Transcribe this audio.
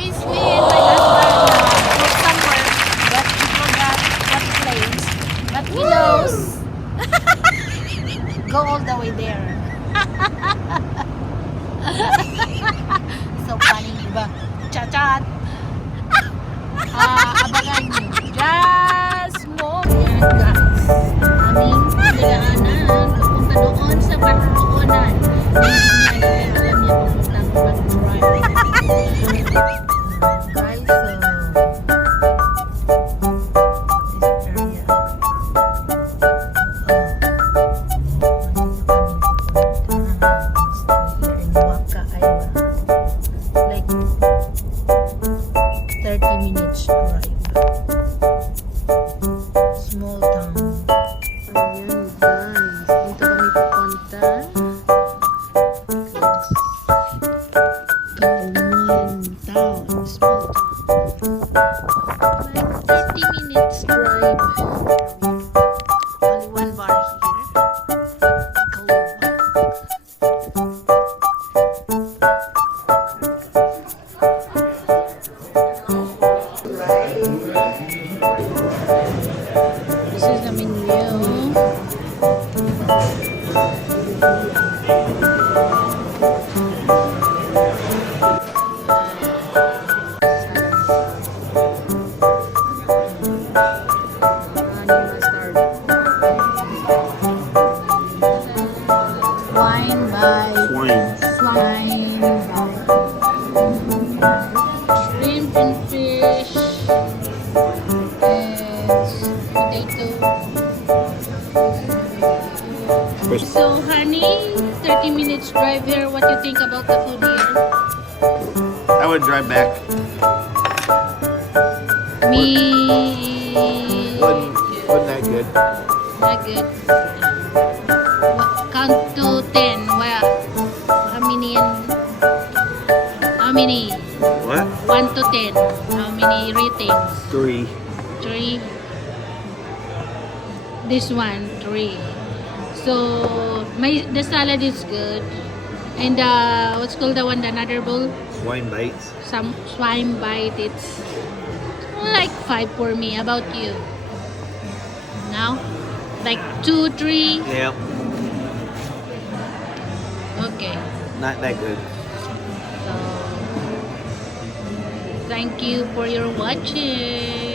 guys, me and my husband uh, go somewhere, but we forgot what place. But he knows. go all the way there. so funny, diba? Cha-chat! Ah, abangan nyo. Just mo. Yan, guys. Town, small town. Like 30 minutes drive. So, honey, 30 minutes drive here. What do you think about the food here? I would drive back. Me. Wasn't, wasn't that good? Not good. What, count to 10. Well, how many? How many? What? 1 to 10. How many ratings? Three. 3. This one, 3. So, my the salad is good. And uh, what's called the one, the another bowl? Swine bites. Some swine bite. It's like 5 for me. About you? Now? Like 2, 3? Yep. Okay. Not that good. So, thank you for your watching.